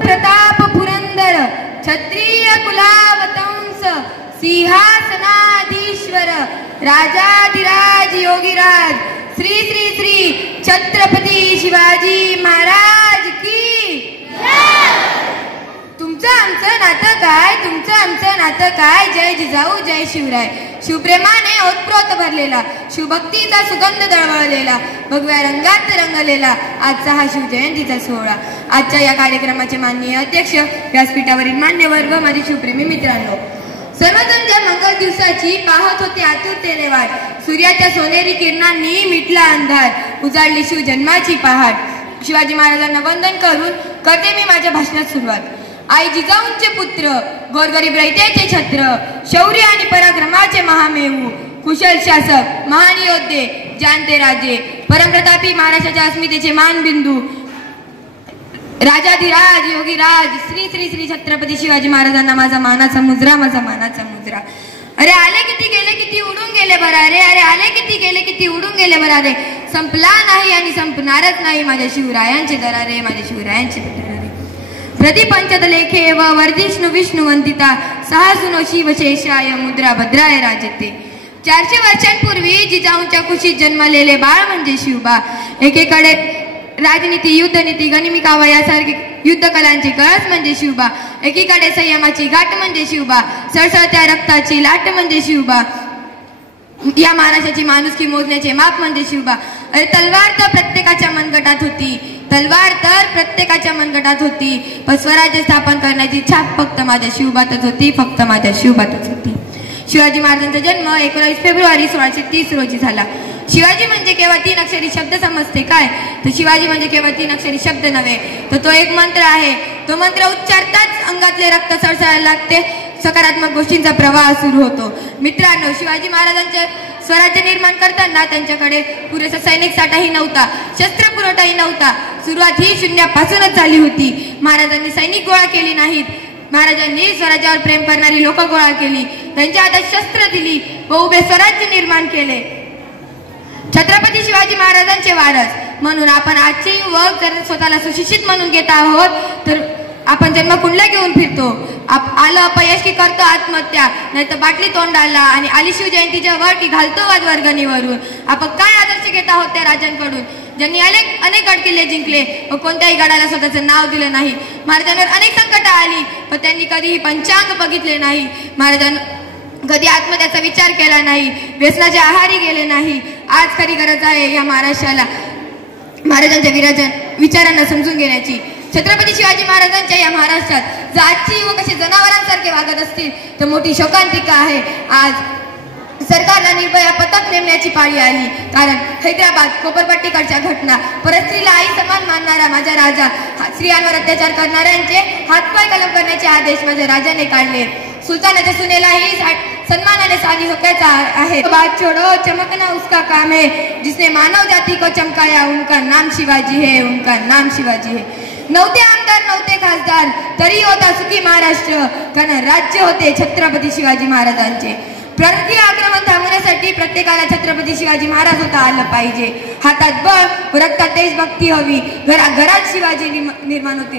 प्रताप पुरंदर क्षत्रिय कुलावतंस सिंहासनाधीश्वर राजाधिराज योगीराज श्री श्री श्री छत्रपती शिवाजी महाराज की तुमचं आमचं नातं काय जय जिजाऊ जय शिवराय शिवप्रेमाने ओतप्रोत भरलेला शिवभक्तीचा सुगंध दळवळलेला भगव्या रंगात रंगलेला आजचा हा शिवजयंतीचा सोहळा आजच्या या कार्यक्रमाचे माननीय अध्यक्ष व्यासपीठावरील मान्यवर व माझे शिवप्रेमी मित्रांनो सर्वजण ज्या मंगल दिवसाची पाहत होते आतुरतेने वाट सूर्याच्या सोनेरी किरणांनी मिटला अंधार उजाडली शिवजन्माची पहाट शिवाजी महाराजांना वंदन करून करते मी माझ्या भाषणात सुरुवात आई जिजाऊंचे पुत्र गोरगरीब रयतेचे छत्र शौर्य आणि पराक्रमाचे महामेरू कुशल शासक महान योद्धे जानते राजे परमप्रतापी महाराष्ट्राच्या अस्मितेचे मानबिंदू राजाधिराज योगीराज श्री श्री श्री छत्रपती शिवाजी महाराजांना माझा मानाचा मुजरा अरे आले किती गेले किती उडून गेले बरारे अरे आले किती गेले किती उडून गेले बरारे संपला नाही आणि संपणारच नाही माझ्या शिवरायांचे दरारे माझ्या शिवरायांचे दरारे प्रतिपंचत लेखे व वर्धिष्णु विष्णु वंदिता सहसुनो शिवशेषाय मुद्रा भद्राय राजते 400 वर्षांपूर्वी जिजाऊंच्या कुशीत जन्मलेले बाळ म्हणजे शिवबा एकेकडे राजनीती युद्धनीती गनिमिकावा यासारखे युद्ध कलांची कळस म्हणजे शिवबा एकीकडे संयमाची गाठ म्हणजे शिवबा सळसळत्या रक्ताची लाट म्हणजे शिवबा या महाराष्ट्राची माणुसकी मोजण्याचे माप म्हणजे शिवबा अरे तलवार तर प्रत्येकाच्या मनगटात होती पण स्वराज्य स्थापन करण्याची छाप फक्त माझ्या शिवबातच होती शिवाजी महाराजांचा जन्म 19 फेब्रुवारी 1630 रोजी झाला शिवाजी म्हणजे केवळ 3 अक्षरी शब्द समजते काय तर शिवाजी म्हणजे केवळ 3 अक्षरी शब्द नव्हे तर तो एक मंत्र आहे तो मंत्र उच्चारताच अंगातले रक्त सळसळायला लागते सकारात्मक गोष्टींचा प्रवाह सुरू होतो मित्रांनो शिवाजी महाराजांचे स्वराज्य निर्माण करताना त्यांच्याकडे पुरेसा सैनिक साठाही नव्हता शस्त्र पुरवठाही नव्हता सुरुवात ही शून्यापासूनच झाली होती महाराजांनी सैनिक गोळा केली नाहीत महाराजांनी स्वराज्यावर प्रेम करणारी लोक गोळा केली त्यांच्या हातात शस्त्र दिली व उभे स्वराज्य निर्माण केले छत्रपती शिवाजी महाराजांचे वारस म्हणून आपण आजचे युवक जर स्वतःला सुशिक्षित म्हणून घेत आहोत तर आपण जन्मकुंडल्या घेऊन फिरतो आलं अपयश की करतो आत्महत्या नाही तर बाटली तोंडाला आणि आली शिवजयंतीच्या वर की घालतो वर्गणीवरून आपण काय आदर्श घेत आहोत त्या राजांकडून ज्यांनी अनेक गड किल्ले जिंकले व कोणत्याही गडाला स्वतःचं नाव दिलं नाही महाराजांवर अनेक संकट आली पण त्यांनी कधीही पंचांग बघितले नाही महाराजांना कधी आत्महत्याचा विचार केला नाही व्यसनाच्या आहारी गेले नाही आज खरी गरज आहे या महाराष्ट्राला महाराजांच्या विचारांना समजून घेण्याची छत्रपती शिवाजी महाराजांच्या या महाराष्ट्रात जर आजची युवक असे जनावरांसारखे वागत असतील तर मोठी शोकांतिका आहे आज सरकारला निर्भया पथक नेमण्याची पाळी आली कारण हैदराबाद कोपरपट्टीकडच्या घटना परस्त्रीला आई समान मानणारा माझा राजा स्त्रियांवर अत्याचार करणाऱ्यांचे हातपाय कलम करण्याचे आदेश माझ्या राजाने काढले सुलतानाच्या सुनेलाही सम्मानाने सानी होकायचा आहे बात छोड़ो चमकना उसका काम है जिसने मानव जाति को चमकाया उनका नाम शिवाजी है नव्हते आमदार नव्हते खासदार तरी होता सुखी महाराष्ट्र कारण राज्य होते छत्रपती शिवाजी महाराजांचे परकीय आक्रमण थांबवण्यासाठी प्रत्येकाला छत्रपती शिवाजी महाराज होता आलं पाहिजे हातात बळ रक्तात देशभक्ती हवी घरात शिवाजी निर्माण होते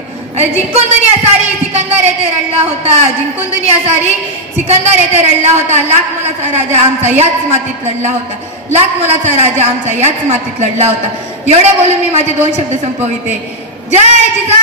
जिंकून दुनिया सारी सिकंदर येथे रडला होता लाख मोलाचा राजा आमचा याच मातीत लढला होता एवढ्या बोलून मी माझे 2 शब्द संपविते जय जिजाऊ